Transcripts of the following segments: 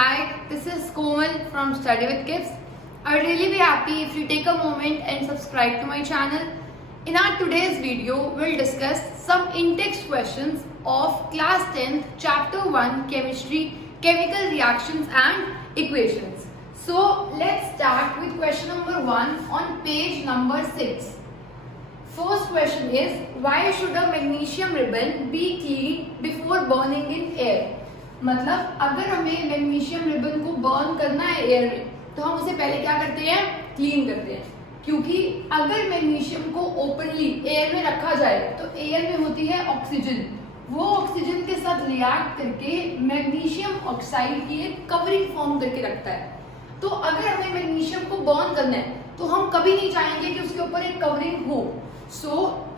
Hi, this is Komal from Study with Kids. I would really be happy if you take a moment and subscribe to my channel. In our today's video, we'll discuss some in-text questions of class 10th chapter 1 chemistry, chemical reactions and equations. So let's start with question number 1 on page number 6. First question is, why should a magnesium ribbon be cleaned before burning in air? मतलब अगर हमें magnesium ribbon को burn करना है air में तो हम उसे पहले क्या करते हैं, क्लीन करते हैं, क्योंकि अगर मैग्नीशियम को ओपनली एयर में रखा जाए तो एयर में होती है ऑक्सीजन, वो ऑक्सीजन के साथ रिएक्ट करके मैग्नीशियम ऑक्साइड की एक कवरिंग फॉर्म करके रखता है। तो अगर हमें मैग्नीशियम को बर्न करना है तो हम कभी नहीं चाहेंगे कि उसके ऊपर एक कवरिंग हो।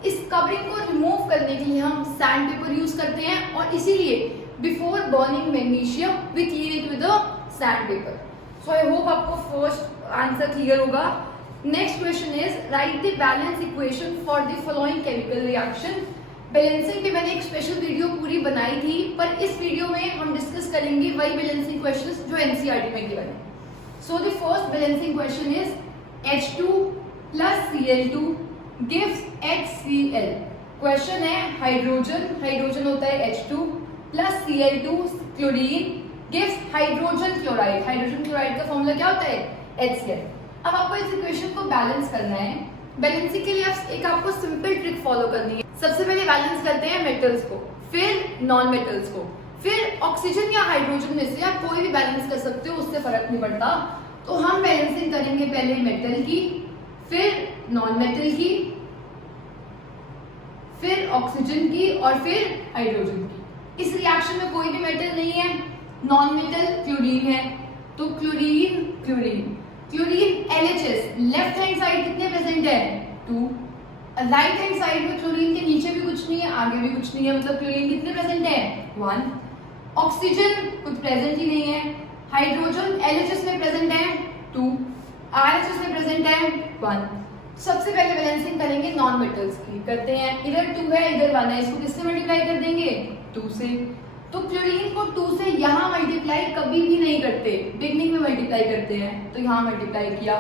इस कवरिंग को रिमूव करने के लिए हम सैंड पेपर यूज करते हैं और इसीलिए before burning magnesium we clean it with sandpaper. So I hope आपको फर्स्ट आंसर क्लियर होगा। Next question is, write the balance equation for the following chemical reaction. Balancing की मैंने एक स्पेशल वीडियो पूरी बनाई थी, पर इस वीडियो में हम डिस्कस करेंगे वही बैलेंसिंग क्वेश्चंस जो एनसीईआरटी में गिवन है। So the first balancing question is H2 plus Cl2 gives HCl। Question है हाइड्रोजन होता है H2 plus Cl2 chlorine gives hydrogen chloride. Hydrogen chloride का फॉर्मूला क्या होता है, HCl। अब आपको इस इक्वेशन को बैलेंस करना है। बैलेंसिंग के लिए एक आपको सिंपल ट्रिक फॉलो करनी है। सबसे पहले बैलेंस करते हैं मेटल्स को, फिर नॉन मेटल्स को, फिर ऑक्सीजन या हाइड्रोजन में से आप कोई भी बैलेंस कर सकते हो, उससे फर्क नहीं पड़ता। तो हम बैलेंसिंग करेंगे पहले मेटल की, फिर नॉन मेटल की, फिर ऑक्सीजन की और फिर हाइड्रोजन की। इस रिएक्शन में कोई भी मेटल नहीं है, नॉन मेटल क्लोरीन है, तो chlorine LHS left hand side कितने प्रेजेंट है, 2। राइट हैंड साइड में क्लोरीन के नीचे भी कुछ नहीं है, आगे भी कुछ नहीं है, मतलब क्लोरीन कितने प्रेजेंट है, 1। ऑक्सीजन कुछ प्रेजेंट ही नहीं है। हाइड्रोजन LHS में प्रेजेंट है 2, RHS में प्रेजेंट है 1। सबसे पहले बैलेंसिंग करेंगे नॉन मेटल्स की, करते हैं। इधर 2 है, इधर 1 है, इसको किससे मल्टीप्लाई कर देंगे, 2 से। तो क्लोरीन को 2 से यहाँ मल्टीप्लाई कभी भी नहीं करते, बिगनिंग में मल्टीप्लाई करते हैं, तो यहाँ मल्टीप्लाई किया।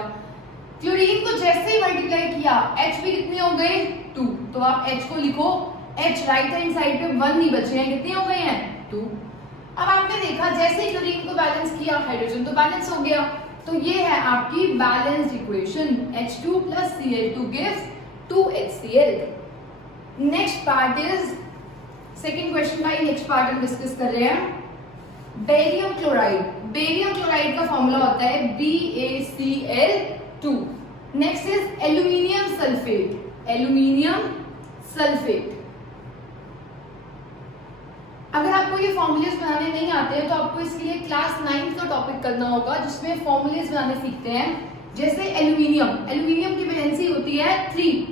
क्लोरीन को जैसे ही मल्टीप्लाई किया H भी कितने हो गए, 2, तो आप H को लिखो। H राइट हैंड साइड पे 1 नहीं बचे हैं, कितने हो गए हैं, 2। अब आपने देखा जैसे ही क्लोरीन को बैलेंस किया हाइड्रोजन तो बैलेंस हो गया। तो ये है आपकी balanced equation, H2 plus Cl2 gives 2HCl। Next part is second question का ही नेक्स्ट पार्ट हम डिस्कस कर रहे हैं। बेरियम क्लोराइड का फॉर्मूला होता है BaCl2। Next is aluminium sulphate. अगर आपको ये फॉर्मूलेस बनाने नहीं आते हैं तो आपको इसके लिए क्लास 9 का टॉपिक करना होगा, जिसमें फॉर्मूलेस बनाने सीखते हैं। जैसे एल्यूमिनियम की वैलेंसी होती है 3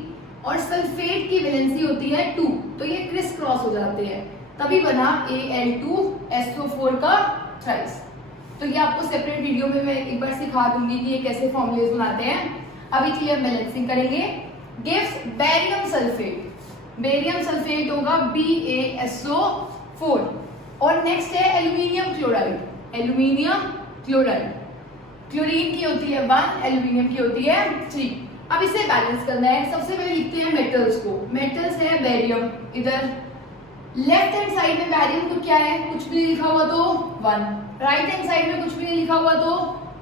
और सल्फेट की वैलेंसी होती है 2, तो ये क्रिस क्रॉस हो जाते हैं, तभी बना Al2SO4 का थ्राइस। तो ये आपको सेपरेट वीडियो में मैं एक बार सिखा दूंगी कि ये कैसे फॉर्मूलेस बनाते हैं। अभी के लिए हम बैलेंसिंग करेंगे। गिव्स बेरियम सल्फेट होगा BaSO4। और नेक्स्ट है एल्यूमिनियम क्लोराइड। क्लोरीन की होती है 1, एल्यूमिनियम की होती है 3। अब इसे बैलेंस करना है। सबसे पहले लिखते हैं मेटल्स को। मेटल्स है बेरियम, इधर लेफ्ट हैंड साइड में बेरियम को क्या है, कुछ भी नहीं लिखा हुआ तो 1। राइट हैंड साइड में कुछ भी नहीं लिखा हुआ तो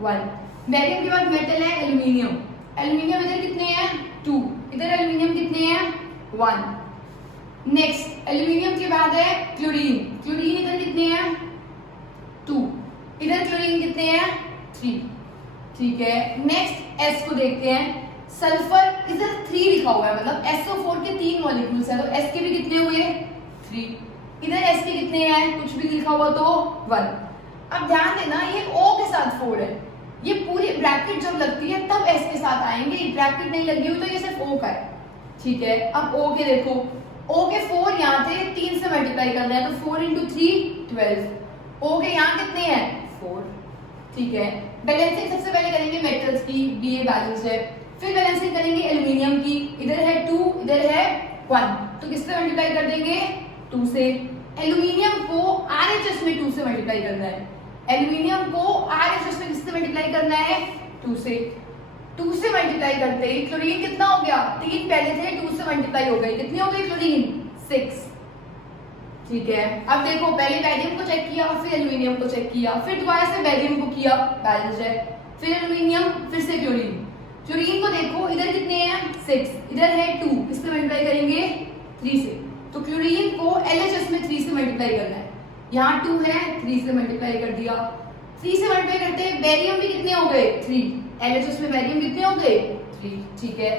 1। बेरियम के बाद मेटल है एल्यूमिनियम इधर कितने हैं, 2। इधर एल्यूमिनियम कितने हैं, 1। नेक्स्ट एल्यूमिनियम के बाद है क्लोरीन इधर कितने हैं, 2। इधर क्लोरीन कितने हैं, 3। ठीक है, नेक्स्ट S को देखते हैं। सल्फर इधर 3 लिखा हुआ है, मतलब SO4 के 3 मॉलिक्यूल्स हैं, तो S के भी कितने हुए, 3। इधर S के कितने हैं, कुछ भी लिखा हुआ तो 1। अब ध्यान देना ये O के साथ 4 है, ये पूरी ब्रैकेट जब लगती है तब S के साथ आएंगे, ब्रैकेट नहीं लगी हुई तो ये सिर्फ O का है। ठीक है, अब O के देखो, O के 4 यहाँ थे, 3 से मल्टीप्लाई करना है, तो 4 × 3 12। O के यहाँ कितने हैं, 4। ठीक है, बैलेंसिंग सबसे पहले करेंगे मेटल्स की, BA बैलेंस है। फिर बैलेंसिंग करेंगे एल्यूमिनियम की, इधर है 2, इधर है 1, तो किससे मल्टीप्लाई कर देंगे, 2 से। एल्यूमिनियम को RHS में 2 से मल्टीप्लाई करना है। एल्यूमिनियम को RHS में किससे मल्टीप्लाई करना है? 2 से। 2 से मल्टीप्लाई करते ही क्लोरीन कितना हो गया? 3 पहले थे, 2 से मल्टीप्लाई हो गई, कितनी हो गई क्लोरीन? 6। ठीक है, अब देखो पहले बैरियम को चेक किया, फिर एल्यूमिनियम को चेक किया, फिर दोबारा से बैरियम को किया, बैलेंस है, फिर एल्यूमिनियम, फिर से क्लोरीन। क्लोरीन को देखो इधर कितने हैं? 6, इधर है 2, किससे मल्टीप्लाई करेंगे? 3 से। तो क्लोरीन को LHS में 3 से मल्टीप्लाई करना है, यहाँ 2 है, 3 से मल्टीप्लाई कर दिया। 3 से मल्टीप्लाई करते बैरियम भी कितने हो गए? 3। LHS में बैरियम कितने हो गए? 3। ठीक है,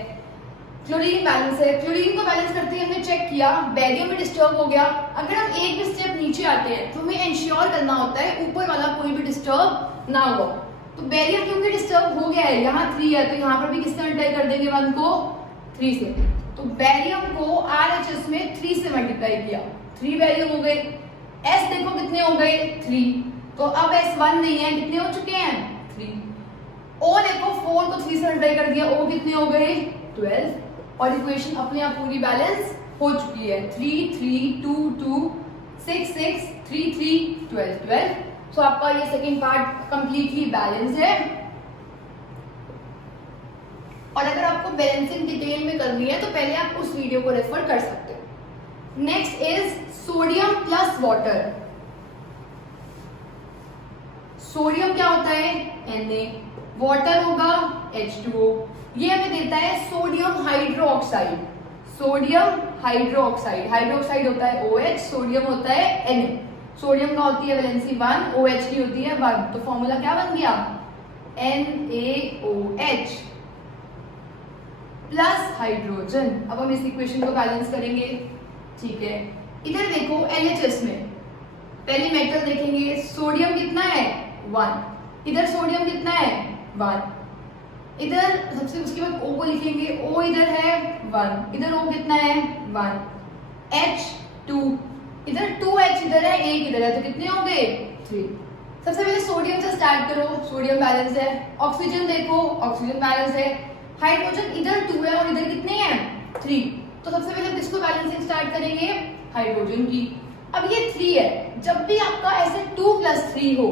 क्लोरीन बैलेंस है। क्लोरीन को बैलेंस करते ही हमने चेक किया, बैरियम में डिस्टर्ब हो गया। अगर हम एक भी स्टेप नीचे आते हैं तो हमें इंश्योर करना होता है ऊपर वाला कोई भी डिस्टर्ब ना हो। तो बैरियम क्योंकि डिस्टर्ब हो गया है, यहाँ 3 है, तो यहाँ पर भी किससे मल्टीप्लाई कर देंगे 1 को? 3 से। तो बैरियम को RHS में 3 से मल्टीप्लाई किया, 3 बैरियम हो गए। S देखो कितने हो गए? 3। तो अब S1 नहीं है, कितने हो चुके हैं? 3। O देखो 4 को 3 से मल्टीप्लाई कर दिया, O कितने हो गए? 12। और इक्वेशन अपने आप पूरी बैलेंस हो चुकी है। 3 3 2 2 6 6 3 3 12 12। सो आपका ये सेकंड पार्ट कंप्लीटली बैलेंस है। और अगर आपको बैलेंसिंग डिटेल में करनी है तो पहले आप उस वीडियो को रेफर कर सकते हो। Next is sodium plus water. Sodium क्या होता है? Na। वाटर होगा H2O। ये हमें देता है sodium hydroxide. Sodium hydroxide, hydroxide होता है OH, सोडियम होता है Na। सोडियम का होती है वैलेंसी 1, OH की होती है 1। तो फॉर्मूला क्या बन गया? NaOH plus hydrogen. अब हम इस इक्वेशन को बैलेंस करेंगे। ठीक है, इधर देखो LHS में पहले मेटल देखेंगे, सोडियम कितना है? 1। इधर सोडियम कितना है? 1। इधर सबसे उसके बाद O को लिखेंगे, O इधर है 1, इधर O कितना है? 1। H2, इधर 2H इधर है, 1 इधर है, तो कितने हो गए? 3। सबसे पहले सोडियम से स्टार्ट करो, सोडियम बैलेंस है। ऑक्सीजन देखो, ऑक्सीजन बैलेंस है। हाइड्रोजन इधर 2 है और इधर कितने हैं? 3। तो सबसे पहले किसको बैलेंसिंग स्टार्ट करेंगे? हाइड्रोजन की। अब ये 3 है, जब भी आपका ऐसे 2 + 3 हो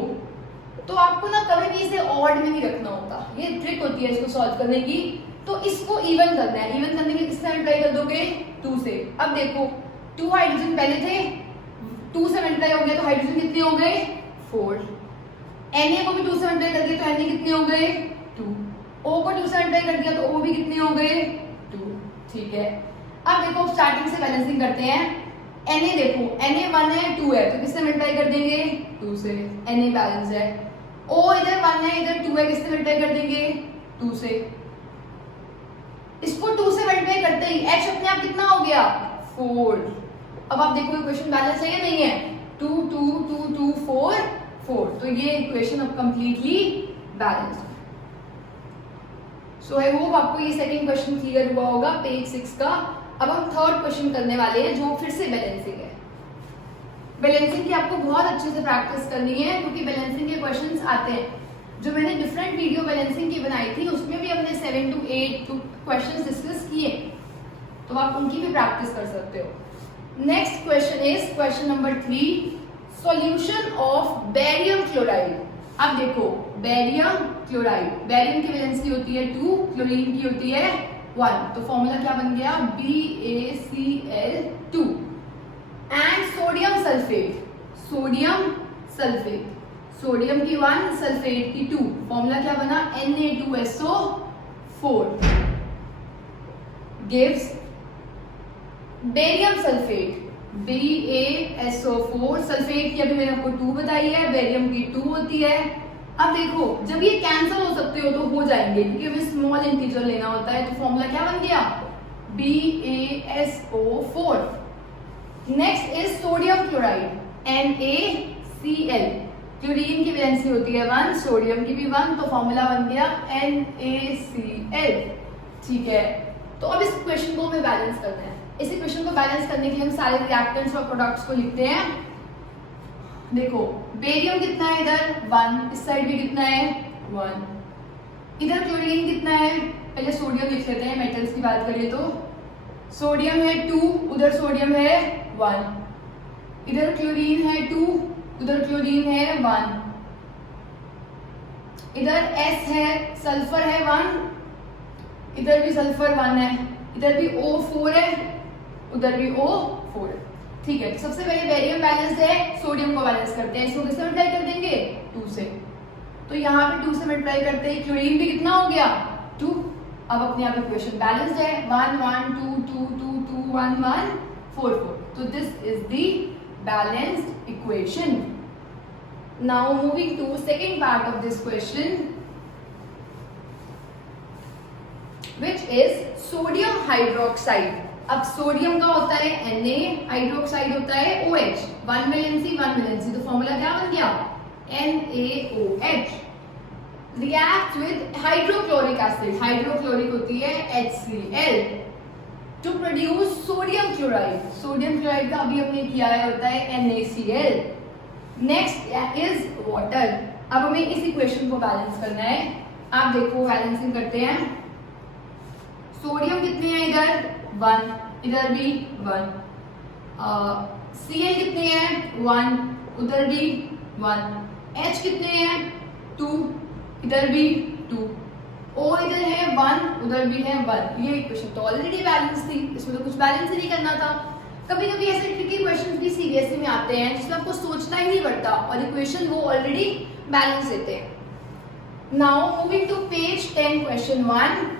तो आपको ना कभी भी इसे ऑड में नहीं रखना होता, ये ट्रिक होती है इसको सॉल्व करने की। तो इसको इवन करना है, इवन करने के लिए किससे मल्टीप्लाई कर दोगे? 2 से। अब देखो 2 हाइड्रोजन पहले थे, 2 से मल्टीप्लाई हो गया तो हाइड्रोजन कितने हो गए? 4। Na को भी 2 से मल्टीप्लाई कर दिया तो Na कितने हो गए? 2। O को 2 से मल्टीप्लाई कर दिया तो O भी कितने हो गए? 2। ठीक है, अब देखो स्टार्टिंग से बैलेंसिंग करते हैं। Na देखो, Na 1 है 2 है, तो किससे मल्टीप्लाई कर देंगे? 2 से। Na बैलेंस है। O इधर 1 है, इधर 2 है, किससे मल्टीप्लाई कर देंगे? 2 से। इसको 2 से मल्टीप्लाई करते ही H अपने आप कितना हो गया? 4। अब आप देखो इक्वेशन बैलेंस है या नहीं है? 2 2 2 2 4 4। तो ये इक्वेशन अब completely balanced. So I hope आपको ये सेकंड क्वेश्चन क्लियर हुआ होगा पेज 6 का। अब हम थर्ड क्वेश्चन करने वाले हैं जो फिर से बैलेंसिंग है। बैलेंसिंग की आपको बहुत अच्छे से प्रैक्टिस करनी है क्योंकि बैलेंसिंग के क्वेश्चंस आते हैं। जो मैंने डिफरेंट वीडियो बैलेंसिंग की बनाई थी उसमें भी हमने 7 to 8 क्वेश्चंस डिस्कस किए, तो आप उनकी भी प्रैक्टिस कर सकते हो। Next question is question number 3, solution of barium chloride. अब देखो बैरियम क्लोराइड, बैरियम की वैलेंसी होती है 2, क्लोरीन की होती है 1। तो फॉर्मूला क्या बन गया? BaCl2 and sodium sulphate. Sodium sulphate, sodium की 1, सल्फेट की 2। फॉर्मूला क्या बना? Na2SO4 gives barium sulphate, BaSO4। Sulphate की अभी मैंने आपको 2 बताई है, बेरियम की 2 होती है। अब देखो जब ये कैंसिल हो सकते हो तो हो जाएंगे क्योंकि हमें स्मॉल इंटीजर लेना होता है। तो फॉर्मूला क्या बन गया? BaSO4। Next is sodium chloride, NaCl। Chlorine की वैलेंसी होती है 1, सोडियम की भी 1, तो फॉर्मूला बन गया NaCl। ठीक है, तो अब इस क्वेश्चन को हमें बैलेंस करना है। इस इक्वेशन को बैलेंस करने के लिए हम सारे रिएक्टेंट्स और प्रोडक्ट्स को लिखते हैं। देखो बेरियम कितना है? इधर 1, इस साइड भी कितना है? 1। इधर क्लोरीन कितना है? पहले सोडियम लिख लेते हैं, मेटल्स की बात करिए तो सोडियम है 2, उधर सोडियम है 1। इधर क्लोरीन है 2, उधर क्लोरीन है 1। इधर S है, सल्फर है 1, इधर भी सल्फर 1 है, इधर भी O4 है, उधर भी O4 है। ठीक है, तो सबसे पहले बेरियम बैलेंस है, सोडियम को बैलेंस करते हैं। इसको किससे मल्टीप्लाई कर देंगे? 2 से। तो यहाँ पे 2 से मल्टीप्लाई करते हैं, क्लोरीन भी कितना हो गया? 2। अब अपने आप इक्वेशन बैलेंस्ड है, 1 1 2 2 2 2 1 1 4 4। तो this is the balanced equation. Now moving to second part of this question, which is sodium hydroxide. अब सोडियम का होता है Na, हाइड्रोक्साइड होता है OH, 1 वैलेंसी 1 वैलेंसी, तो फॉर्मूला क्या बन गया? NaOH reacts with hydrochloric acid, hydrochloric होती है HCl to produce sodium chloride. Sodium chloride का अभी हमने किया है होता है NaCl। Next is water. अब हमें इस इक्वेशन को बैलेंस करना है। आप देखो बैलेंसिंग करते हैं, सोडियम कितने हैं इधर? 1, इधर भी 1, Cl कितने हैं? 1, उधर भी 1, H कितने हैं? 2, इधर भी 2, O इधर है 1, उधर भी है 1। ये इक्वेशन तो ऑलरेडी बैलेंस थी, इसमें तो कुछ बैलेंस ही नहीं करना था। कभी कभी ऐसे ट्रिकी क्वेश्चन भी सीबीएसई में आते हैं जिसमें आपको सोचना ही नहीं पड़ता और इक्वेशन वो ऑलरेडी बैलेंस देते हैं। Now moving to page 10 question 1।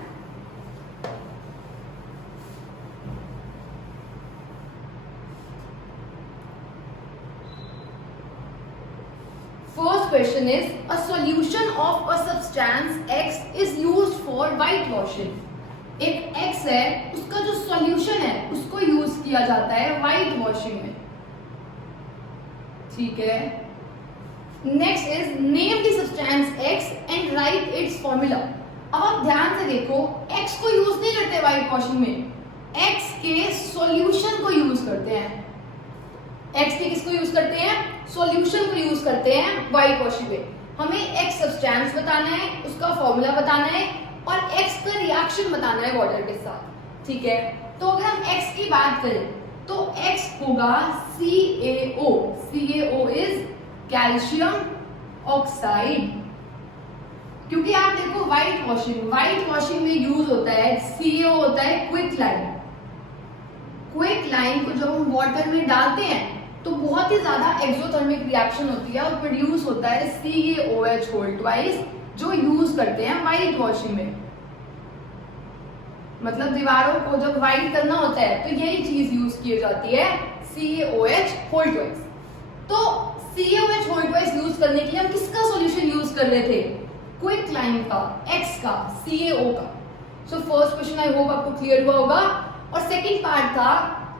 First question is a solution of a substance X is used for white washing. एक X है, उसका जो सॉल्यूशन है उसको यूज किया जाता है व्हाइट वॉशिंग में। ठीक है, next is name the substance X and right it's formula. अब आप ध्यान से देखो, X को यूज नहीं करते व्हाइट वॉशिंग में, X के सॉल्यूशन को यूज करते हैं। X के किसको यूज करते हैं? सॉल्यूशन को यूज करते हैं व्हाइट वॉशिंग में। हमें X सब्सटेंस बताना है, उसका फॉर्मूला बताना है और X का रिएक्शन बताना है वाटर के साथ। ठीक है, तो अगर हम X की बात करें तो X होगा CaO। CaO is calcium oxide. क्योंकि आप देखो व्हाइट वॉशिंग में यूज होता है CaO होता है क्विक लाइम। क्विक लाइम को जब हम वाटर में डालते हैं तो बहुत ही ज्यादा एक्सोथर्मिक रिएक्शन होती है और प्रोड्यूस होता है CaOH होल ट्वाइस, जो यूज करते हैं व्हाइट वॉशिंग में। मतलब दीवारों को जब व्हाइट करना होता है तो यही चीज यूज की जाती है CaOH होल ट्वाइस। तो CaOH होल ट्वाइस यूज करने के लिए हम किसका सॉल्यूशन यूज कर रहे थे? क्विक लाइम का, X का, CaO का। So first question I hope आपको क्लियर हुआ होगा। और सेकंड पार्ट था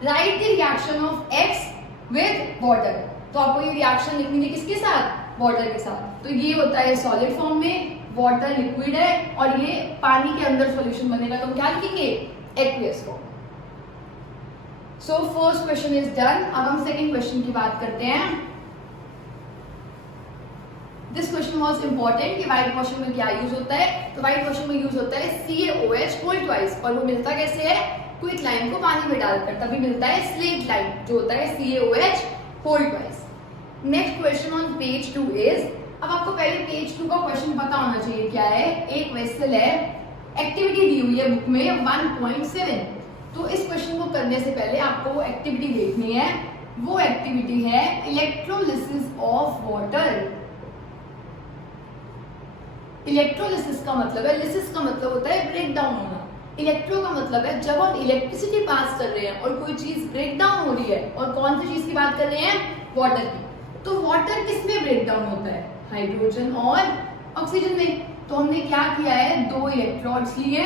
right the reaction of X with water. तो आपको ये रिएक्शन लिखनी है किसके साथ? वाटर के साथ। तो ये होता है सॉलिड फॉर्म में, वाटर लिक्विड है और ये पानी के अंदर सॉल्यूशन बनेगा, तो हम क्या लिखेंगे? Aqueous form. So first question is done. अब हम सेकंड क्वेश्चन की बात करते हैं। दिस क्वेश्चन वाज इंपॉर्टेंट कि व्हाइट वॉशिंग में क्या यूज होता है। तो व्हाइट वॉशिंग में यूज होता है CaOH होल ट्वाइस, और वो मिलता कैसे है? क्विक लाइम को पानी में डालकर, तभी मिलता है स्लेट लाइम जो होता है CaOH whole twice. Next question on page 2 is, अब आपको पहले पेज 2 का क्वेश्चन पता होना चाहिए क्या है। एक वेसल है, एक्टिविटी दी हुई है बुक में 1.7। तो इस क्वेश्चन को करने से पहले आपको वो एक्टिविटी देखनी है। वो एक्टिविटी है इलेक्ट्रोलिसिस ऑफ वाटर। इलेक्ट्रोलिसिस का मतलब है, लिसिस का मतलब होता है ब्रेक डाउन होना, इलेक्ट्रो का मतलब है जब हम इलेक्ट्रिसिटी पास कर रहे हैं और कोई चीज ब्रेक डाउन हो रही है। और कौन सी चीज की बात कर रहे हैं? वाटर की। तो वाटर किस में ब्रेक डाउन होता है? हाइड्रोजन और ऑक्सीजन में। तो हमने क्या किया है? 2 इलेक्ट्रोड्स लिए,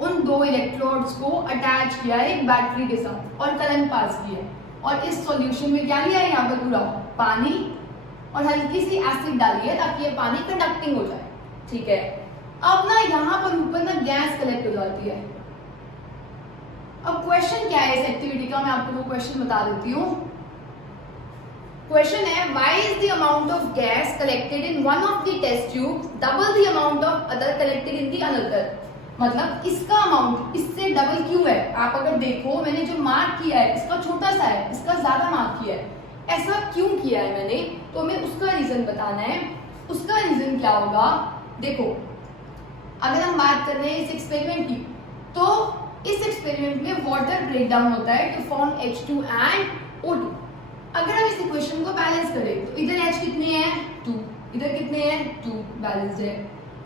उन 2 इलेक्ट्रोड्स को अटैच किया है एक बैटरी के साथ और करंट पास किया। और इस सॉल्यूशन में क्या लिया है? यहाँ पर पूरा पानी और हल्की सी एसिड डाली है ताकि ये पानी कंडक्टिंग हो जाए। ठीक है, अब ना यहाँ पर ऊपर ना गैस कलेक्ट हो जाती है। अब क्वेश्चन क्या है इस एक्टिविटी का, मैं आपको वो क्वेश्चन बता देती हूँ। क्वेश्चन है, why is the amount of gas collected in one of the test tube double the amount of other collected in the another. मतलब इसका अमाउंट इससे डबल क्यों है? आप अगर देखो मैंने जो मार्क किया है इसका छोटा सा है, इसका ज्यादा मार्क किया है। ऐसा क्यों किया है मैंने? तो हमें उसका रीजन बताना है। उसका रीजन क्या होगा? देखो, अगर हम बात कर रहे हैं इस एक्सपेरिमेंट की, तो इस एक्सपेरिमेंट में वाटर ब्रेक डाउन होता है to form H2 and O2। अगर हम इस इक्वेशन को बैलेंस करें तो इधर H कितने हैं? 2, इधर कितने हैं? 2, बैलेंस्ड है।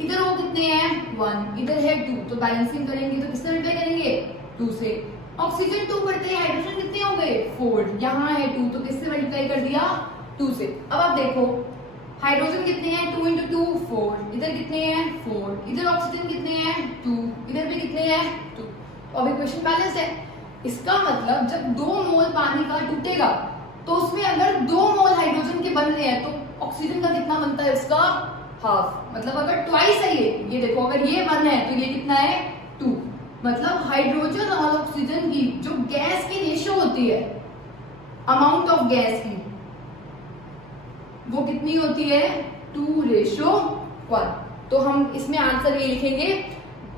इधर O कितने हैं? 1, इधर है 2, तो बैलेंसिंग करेंगे तो किससे मल्टीप्लाई करेंगे? 2 से। ऑक्सीजन 2 करते हैं, हाइड्रोजन कितने हो गए? 4, यहाँ है 2, तो किससे मल्टीप्लाई कर दिया? 2 से। अब आप देखो, हाइड्रोजन कितने हैं? 2 × 2 4, इधर कितने हैं? 4, इधर ऑक्सीजन कितने हैं? 2, इधर भी कितने हैं? 2। अब इक्वेशन बैलेंस है। इसका मतलब जब 2 मोल पानी का टूटेगा तो उसमें अगर 2 मोल हाइड्रोजन के बन रहे हैं तो ऑक्सीजन का कितना बनता है? उसका हाफ। मतलब अगर ट्वाइस है ये देखो, अगर ये 1 है तो ये कितना है? 2। मतलब हाइड्रोजन और ऑक्सीजन की जो गैस की रेशियो होती है, अमाउंट ऑफ गैस की, वो कितनी होती है? 2:1। तो हम इसमें आंसर ये लिखेंगे,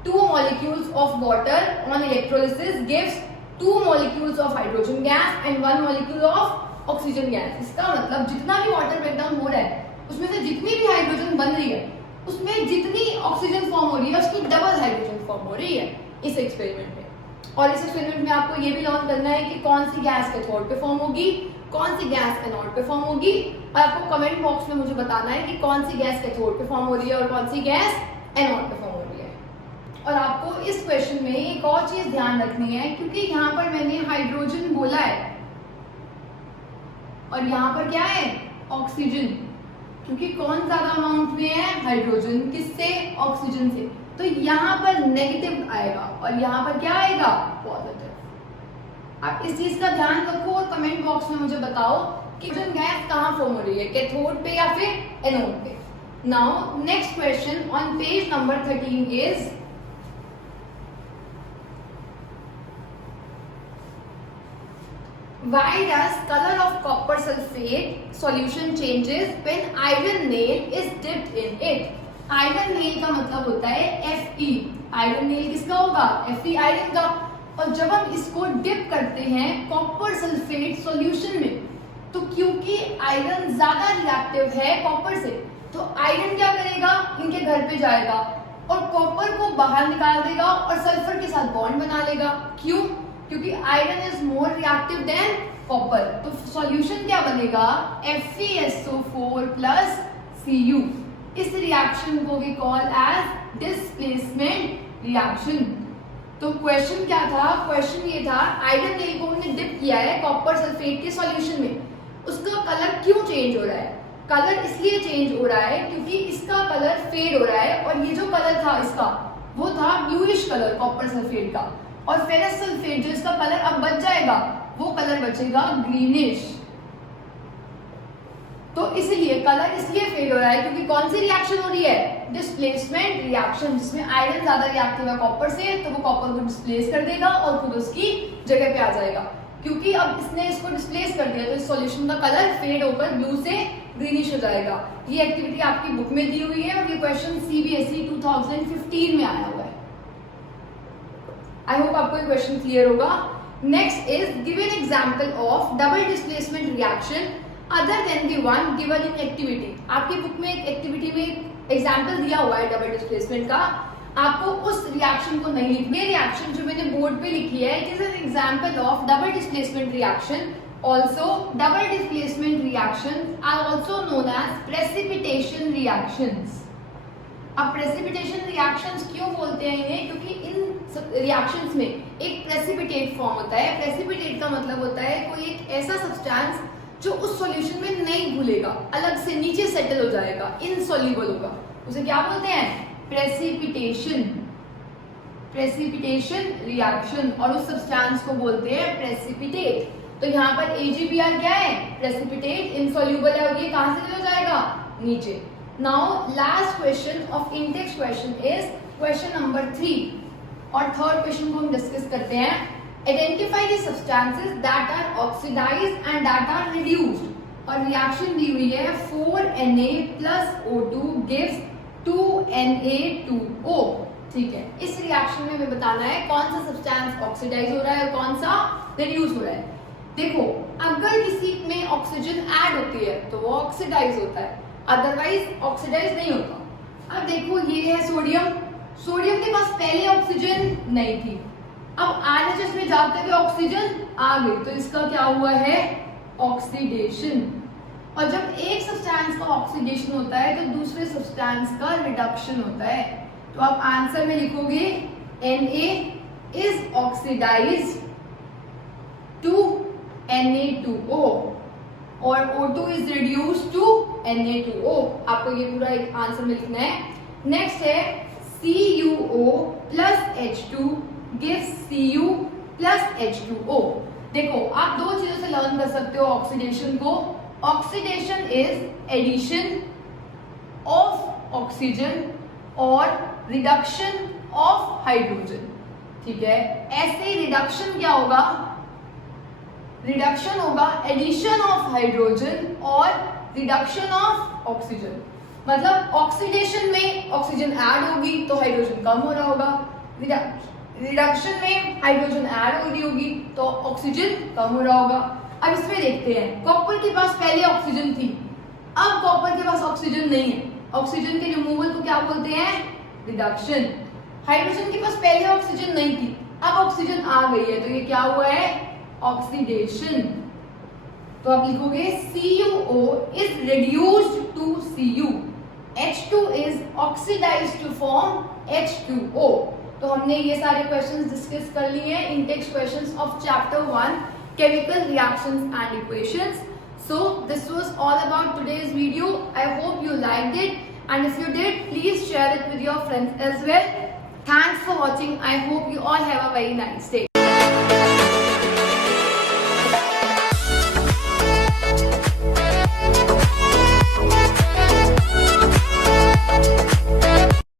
2 molecules of water on electrolysis gives 2 molecules of hydrogen gas and 1 molecule of oxygen gas. इसका मतलब जितना भी वाटर ब्रेकडाउन हो रहा है उसमें से जितनी भी हाइड्रोजन बन रही है उसमें जितनी ऑक्सीजन फॉर्म हो रही है उसकी डबल हाइड्रोजन फॉर्म हो रही है इस एक्सपेरिमेंट में। और इस एक्सपेरिमेंट में आपको ये भी लर्न करना है कि कौन सी गैस कैथोड पे फॉर्म होगी, कौन सी गैस एनोड पे फॉर्म होगी, और आपको कमेंट बॉक्स में मुझे बताना है कि कौन सी गैस कैथोड पे फॉर्म हो रही है और कौन सी गैस एनोड पे फॉर्म हो रही है। और आपको इस क्वेश्चन में एक और चीज ध्यान रखनी है, क्योंकि यहाँ पर मैंने हाइड्रोजन बोला है और यहाँ पर क्या है? ऑक्सीजन। क्योंकि कौन ज्यादा अमाउंट में है? हाइड्रोजन। किससे? ऑक्सीजन से। तो यहाँ पर नेगेटिव आएगा और यहाँ पर क्या आएगा? पॉजिटिव। आप इस चीज का ध्यान रखो और कमेंट बॉक्स में मुझे बताओ कि गैस कहाँ फॉर्म हो रही है, कैथोड पे या फिर एनोड पे। Now next question on page number 13 is, why does color of copper sulfate solution changes when iron nail is dipped in it? Iron nail का मतलब होता है Fe। आयरन नेल किसका होगा? Fe आयरन का। और जब हम इसको डिप करते हैं कॉपर सल्फेट सॉल्यूशन में, तो क्योंकि आयरन ज्यादा रिएक्टिव है कॉपर से, तो आयरन क्या करेगा? इनके घर पे जाएगा और कॉपर को बाहर निकाल देगा और सल्फर के साथ बॉन्ड बना लेगा। क्यों? क्योंकि iron is more reactive than copper. तो सॉल्यूशन क्या बनेगा? FeSO4 plus Cu। इस रिएक्शन को we call as displacement reaction. तो क्वेश्चन क्या था? क्वेश्चन ये था, आयरन नेल को हमने डिप किया है कॉपर सल्फेट के सॉल्यूशन में, उसका कलर क्यों चेंज हो रहा है? कलर इसलिए चेंज हो रहा है क्योंकि इसका कलर फेड हो रहा है और ये जो कलर था इसका, वो था ब्लूइश कलर कॉपर सल्फेट का, और फेरस सल्फेट जो इसका कलर अब बच जाएगा वो कलर बचेगा ग्रीनिश। तो इसलिए कलर इसलिए फेड हो रहा है क्योंकि कौन सी रिएक्शन हो रही है? डिस्प्लेसमेंट रिएक्शन, जिसमें आयरन ज्यादा रिएक्टिव है कॉपर से, तो वो कॉपर को डिस्प्लेस कर देगा और खुद उसकी जगह पे आ जाएगा। क्योंकि अब इसने इसको डिस्प्लेस कर दिया तो इस सॉल्यूशन का कलर फेड होकर ब्लू से ग्रीनिश हो जाएगा। ये एक्टिविटी आपकी बुक में दी हुई है और ये क्वेश्चन CBSE 2015 में आया हुआ है। आई होप आपको ये क्वेश्चन क्लियर होगा। Next is, give an example of double displacement reaction other than the one given in activity. आपकी बुक में एक एक्टिविटी में एग्जांपल दिया हुआ है डबल डिस्प्लेसमेंट का, आपको उस रिएक्शन को नहीं लिखना है। रिएक्शन जो मैंने बोर्ड पे लिखी है, it is an example of double displacement reaction. Also double displacement reactions are also known as precipitation reactions. अब प्रेसिपिटेशन रिएक्शंस क्यों बोलते हैं इन्हें? क्योंकि इन रिएक्शंस में एक प्रेसिपिटेट फॉर्म होता है। प्रेसिपिटेट का मतलब होता है कोई एक ऐसा सब्सटेंस जो उस सॉल्यूशन में नहीं घुलेगा, अलग से नीचे सेटल हो जाएगा, इनसॉल्युबल होगा, उसे क्या बोलते हैं? प्रेसिपिटेशन। प्रेसिपिटेशन रिएक्शन, और उस सब्सटेंस को बोलते हैं प्रेसिपिटेट। तो यहाँ पर AgBr क्या है? प्रेसिपिटेट, इनसॉल्युबल है और ये कहां से हो जाएगा? नीचे। Now last question of intext question is question number 3, और थर्ड क्वेश्चन को हम डिस्कस करते हैं। Identify the substances that are oxidised and that are reduced. और रिएक्शन दी हुई है 4Na plus O2 gives 2Na2O। ठीक है, इस रिएक्शन में हमें बताना है कौन सा सब्सटेंस ऑक्सीडाइज हो रहा है और कौन सा रिड्यूस हो रहा है। देखो, अगर किसी में ऑक्सीजन ऐड होती है तो वो ऑक्सीडाइज होता है, अदरवाइज ऑक्सीडाइज नहीं होता। अब देखो ये है सोडियम, सोडियम के पास पहले ऑक्सीजन नहीं थी, अब RHS में जाते हुए ऑक्सीजन आ गई, तो इसका क्या हुआ है, ऑक्सीडेशन। और जब एक सब्सटेंस का ऑक्सीडेशन होता है तो दूसरे सब्सटेंस का रिडक्शन होता है। तो आप आंसर में लिखोगे Na is oxidised to Na2O और O2 is reduced to Na2O। आपको ये पूरा एक आंसर में लिखना है। नेक्स्ट है CuO plus H2 gives Cu plus H2O। देखो आप दो चीजों से लर्न कर सकते हो ऑक्सीडेशन को। Oxidation is addition of oxygen और रिडक्शन ऑफ हाइड्रोजन, ठीक है। ऐसे ही रिडक्शन क्या होगा, रिडक्शन होगा एडिशन ऑफ हाइड्रोजन और रिडक्शन ऑफ ऑक्सीजन। मतलब ऑक्सीडेशन में ऑक्सीजन ऐड होगी तो हाइड्रोजन कम हो रहा होगा, रिडक्शन में हाइड्रोजन ऐड हो रही होगी तो ऑक्सीजन कम हो रहा होगा। अब इसमें देखते हैं, कॉपर के पास पहले ऑक्सीजन थी, अब कॉपर के पास ऑक्सीजन नहीं है, ऑक्सीजन के रिमूवल को क्या बोलते हैं, रिडक्शन। हाइड्रोजन के पास पहले ऑक्सीजन नहीं थी, अब ऑक्सीजन आ गई है, तो ये क्या हुआ है, ऑक्सीडेशन। तो आप लिखोगे CuO is reduced to Cu, H2 is oxidised to form H2O। तो हमने ये सारे क्वेश्चंस डिस्कस कर लिए हैं in text questions of chapter 1 chemical reactions and equations. So this was all about today's video. I hope you liked it, and if you did, please share it with your friends as well. Thanks for watching. I hope you all have a very nice day.